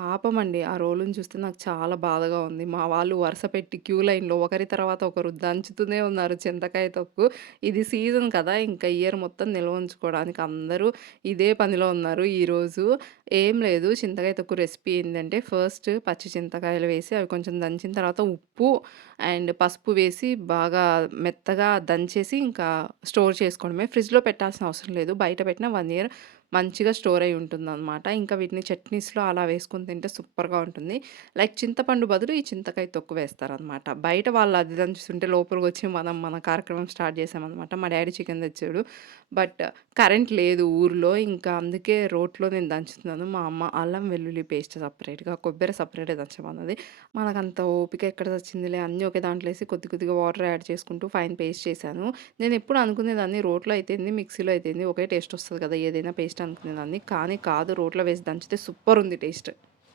పాపమండి. ఆ రోజులను చూస్తే నాకు చాలా బాధగా ఉంది. మా వాళ్ళు వరుస పెట్టి క్యూ లైన్‌లో ఒకరి తర్వాత ఒకరు దంచుతూనే ఉన్నారు చింతకాయ తొక్కు. ఇది సీజన్ కదా! ఇంకా ఇయర్ మొత్తం నిల్వ ఉంచుకోవడానికి అందరూ ఇదే పనిలో ఉన్నారు ఈరోజు. ఏం లేదు, చింతకాయ తొక్కు రెసిపీ ఏందంటే ఫస్ట్ పచ్చి చింతకాయలు వేసి అవి కొంచెం దంచిన తర్వాత ఉప్పు అండ్ పసుపు వేసి బాగా మెత్తగా దంచేసి ఇంకా స్టోర్ చేసుకోవడమే. ఫ్రిడ్జ్‌లో పెట్టాల్సిన అవసరం లేదు. బయట పెట్టినా 1 ఇయర్ మంచిగా స్టోర్ అయ్యి ఉంటుందనమాట. ఇంకా వీటిని చట్నీస్‌లో అలా వేసుకొని తింటే సూపర్‌గా ఉంటుంది. లైక్ చింతపండు బదులు ఈ చింతకాయ తొక్కు వేస్తారనమాట. బయట వాళ్ళు అది దంచుతుంటే లోపలికొచ్చి మనం మన కార్యక్రమం స్టార్ట్ చేశామనమాట. మా డ్యాడీ చికెన్ తెచ్చాడు. బట్ కరెంట్ లేదు ఊర్లో. ఇంకా అందుకే రోట్లో నేను దంచుతున్నాను. మా అమ్మ అల్లం వెల్లుల్లి పేస్ట్ సెపరేట్‌గా, కొబ్బరి సెపరేట్‌గా దంచమన్నది. మనకంత ఓపిక ఎక్కడ వచ్చిందిలే అన్నీ ఒకే దాంట్లో ఏసి కొద్ది కొద్దిగా వాటర్ యాడ్ చేసుకుంటూ ఫైన్ పేస్ట్ చేశాను. నేనెప్పుడు అనుకునేదాన్ని రోట్లో అయితేంది, మిక్సీలో అయితేంది ఒకే టేస్ట్ వస్తది కదా! ఏదైనా పేస్ట్ అనుకునేదాన్ని. కానీ కాదు, రోట్లో వేసి దంచితే సూపరుంది టేస్ట్.